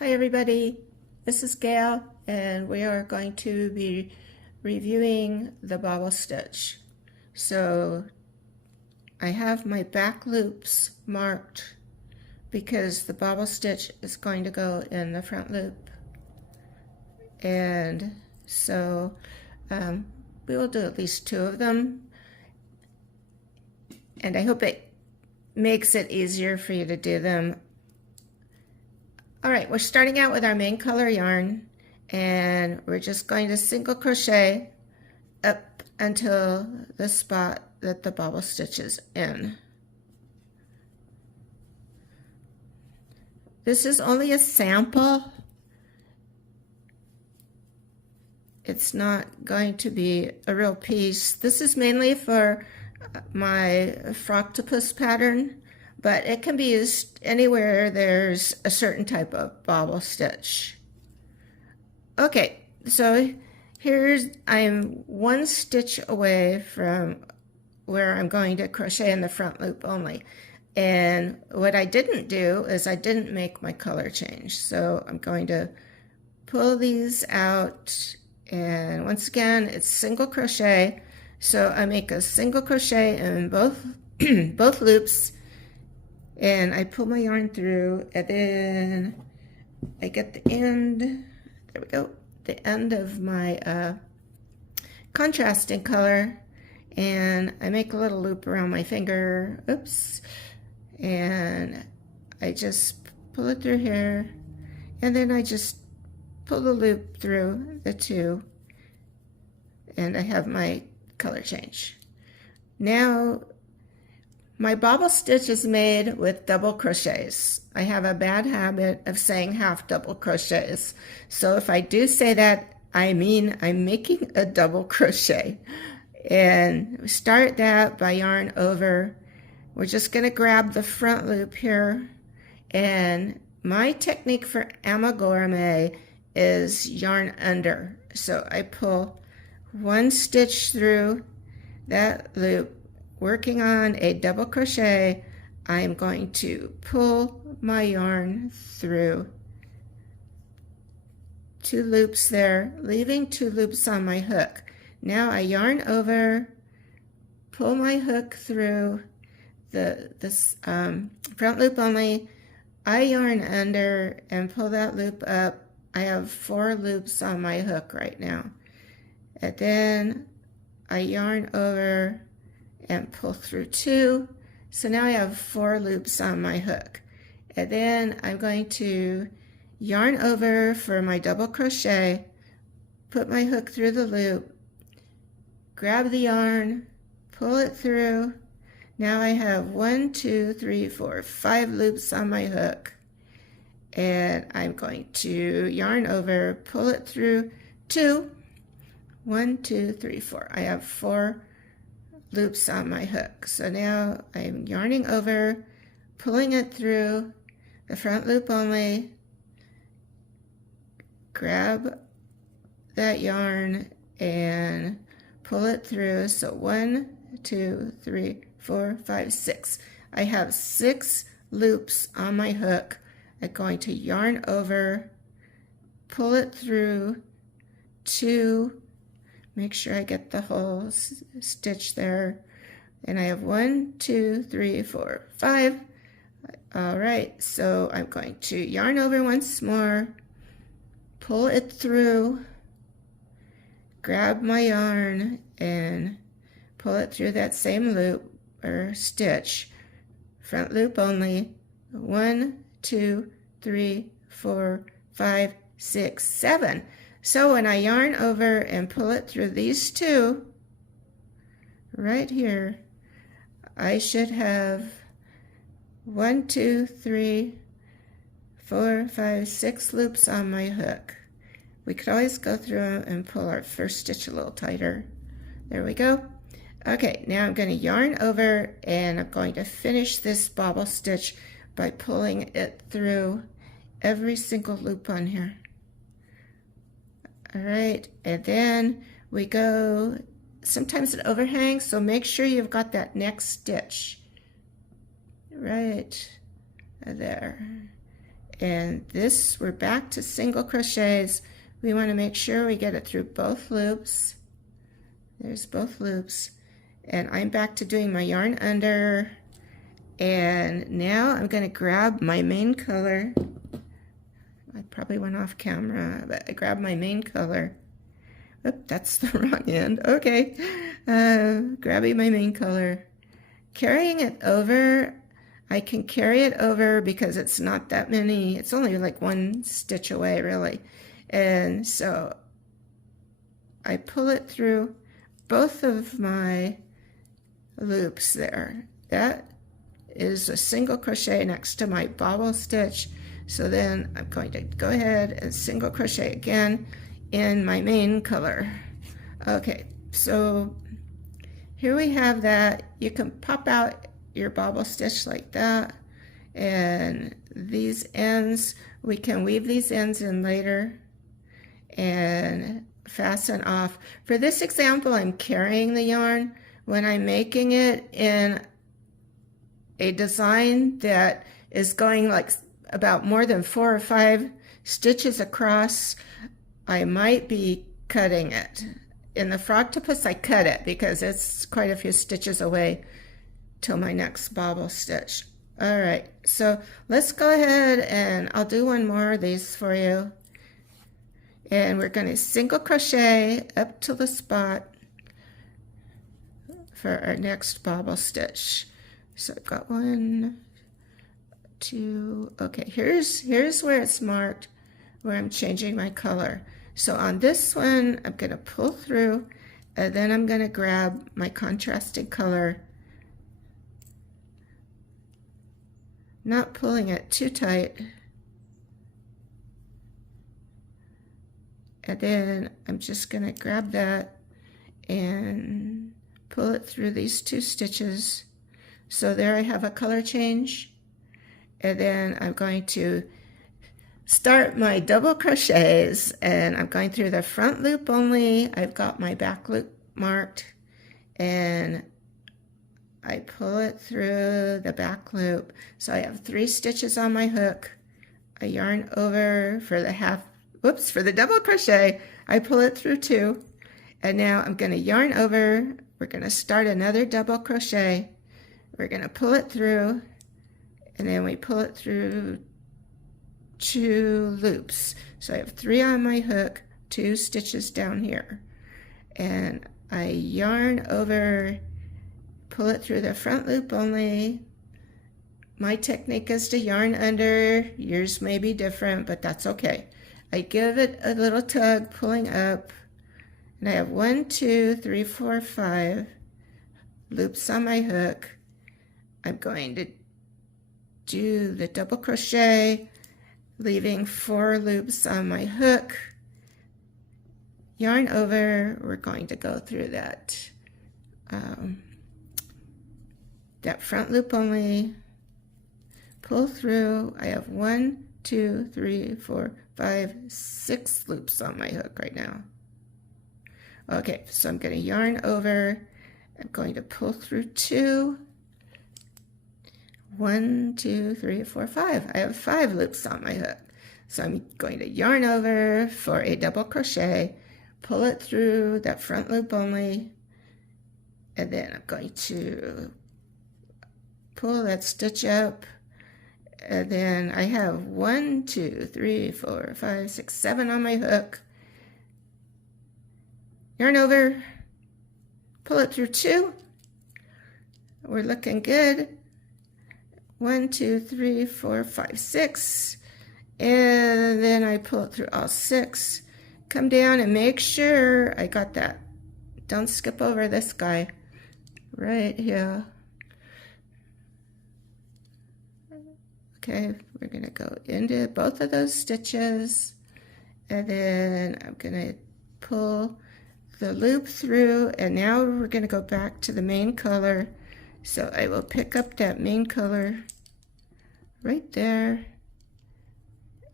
Hi everybody, this is Gail and we are going to be reviewing the Bobble Stitch. So I have my back loops marked because the Bobble Stitch is going to go in the front loop. And so we will do at least 2 of them. And I hope it makes it easier for you to do them. All right, we're starting out with our main color yarn and we're just going to single crochet up until the spot that the bobble stitch is in. This is only a sample. It's not going to be a real piece. This is mainly for my Froctopus pattern, but it can be used anywhere there's a certain type of bobble stitch. Okay, so I'm 1 stitch away from where I'm going to crochet in the front loop only. And what I didn't do is I didn't make my color change. So I'm going to pull these out, and once again, it's single crochet. So I make a single crochet in both loops, and I pull my yarn through, and then I get the end, there we go, the end of my contrasting color, and I make a little loop around my finger, oops, and I just pull it through here, and then I just pull the loop through the 2, and I have my color change. Now, my bobble stitch is made with double crochets. I have a bad habit of saying half double crochets. So if I do say that, I mean I'm making a double crochet. And start that by yarn over. We're just going to grab the front loop here. And my technique for amigurumi is yarn under. So I pull 1 stitch through that loop, working on a double crochet. I'm going to pull my yarn through 2 loops there, leaving 2 loops on my hook. Now I yarn over, pull my hook through this front loop only. I yarn under and pull that loop up. I have 4 loops on my hook right now. And then I yarn over and pull through 2. So now I have 4 loops on my hook. And then I'm going to yarn over for my double crochet, put my hook through the loop, grab the yarn, pull it through. Now I have 1, 2, 3, 4, 5 loops on my hook. And I'm going to yarn over, pull it through 2. 1, 2, 3, 4. I have 4 loops on my hook. So now I'm yarning over, pulling it through the front loop only, grab that yarn and pull it through. So 1, 2, 3, 4, 5, 6. I have 6 loops on my hook. I'm going to yarn over, pull it through 2. Make sure I get the whole stitch there. And I have 1, 2, 3, 4, 5. All right, so I'm going to yarn over once more, pull it through, grab my yarn and pull it through that same loop or stitch, front loop only. 1, 2, 3, 4, 5, 6, 7. So when I yarn over and pull it through these 2, right here, I should have 1, 2, 3, 4, 5, 6 loops on my hook. We could always go through and pull our first stitch a little tighter. There we go. Okay, now I'm going to yarn over and I'm going to finish this bobble stitch by pulling it through every single loop on here. All right, and then we go, sometimes it overhangs, so make sure you've got that next stitch right there. And this, we're back to single crochets. We want to make sure we get it through both loops. There's both loops. And I'm back to doing my yarn under. And now I'm going to grab my main color. I probably went off camera, but I grabbed my main color. Oop, that's the wrong end. Okay. Grabbing my main color. Carrying it over. I can carry it over because it's not that many. It's only like one stitch away, really. And so I pull it through both of my loops there. That is a single crochet next to my bobble stitch. So then I'm going to go ahead and single crochet again in my main color. Okay, so here we have that. You can pop out your bobble stitch like that, and these ends, we can weave these ends in later and fasten off. For this example, I'm carrying the yarn. When I'm making it in a design that is going like about more than 4 or 5 stitches across, I might be cutting it. In the Froctopus, I cut it because it's quite a few stitches away till my next bobble stitch. All right, so let's go ahead and I'll do one more of these for you. And we're going to single crochet up to the spot for our next bobble stitch. So I've got 1, 2, okay, here's where it's marked, where I'm changing my color. So on this one, I'm going to pull through, and then I'm going to grab my contrasting color, not pulling it too tight. And then I'm just going to grab that and pull it through these 2 stitches. So there I have a color change. And then I'm going to start my double crochets, and I'm going through the front loop only. I've got my back loop marked, and I pull it through the back loop. So I have 3 stitches on my hook. I yarn over for the double crochet. I pull it through 2. And now I'm going to yarn over. We're going to start another double crochet. We're going to pull it through, and then we pull it through 2 loops. So I have 3 on my hook, 2 stitches down here. And I yarn over, pull it through the front loop only. My technique is to yarn under. Yours may be different, but that's okay. I give it a little tug, pulling up, and I have 1, 2, 3, 4, 5 loops on my hook. I'm going to do the double crochet, leaving 4 loops on my hook. Yarn over. We're going to go through that front loop only, pull through. I have 1, 2, 3, 4, 5, 6 loops on my hook right now. Okay, so I'm going to yarn over. I'm going to pull through 2. 1, 2, 3, 4, 5. I have 5 loops on my hook. So I'm going to yarn over for a double crochet, pull it through that front loop only, and then I'm going to pull that stitch up, and then I have 1, 2, 3, 4, 5, 6, 7 on my hook. Yarn over, pull it through 2. We're looking good. 1, 2, 3, 4, 5, 6, and then I pull it through all 6. Come down and make sure I got that. Don't skip over this guy right here. Okay, we're going to go into both of those stitches, and then I'm going to pull the loop through, and now we're going to go back to the main color. So I will pick up that main color right there,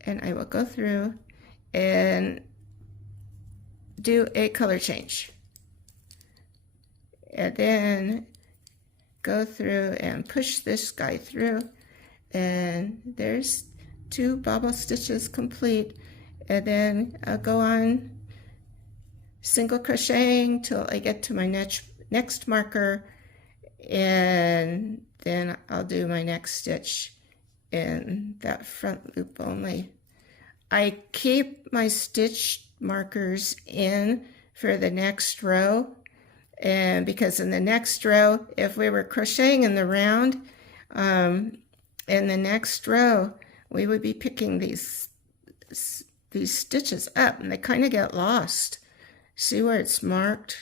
and I will go through and do a color change, and then go through and push this guy through, and there's 2 bobble stitches complete, and then I'll go on single crocheting till I get to my next marker, and then I'll do my next stitch in that front loop only. I keep my stitch markers in for the next row, and because in the next row, if we were crocheting in the round, in the next row we would be picking these stitches up, and they kind of get lost. See where it's marked?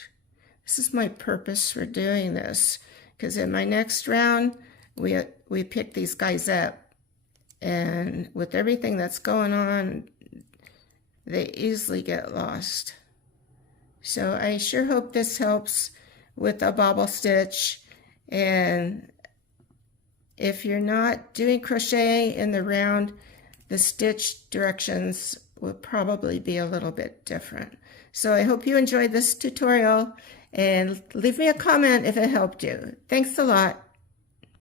This is my purpose for doing this, because in my next round we pick these guys up, and with everything that's going on, they easily get lost. So I sure hope this helps with a bobble stitch. And if you're not doing crochet in the round, the stitch directions will probably be a little bit different. So I hope you enjoyed this tutorial, and leave me a comment if it helped you. Thanks a lot.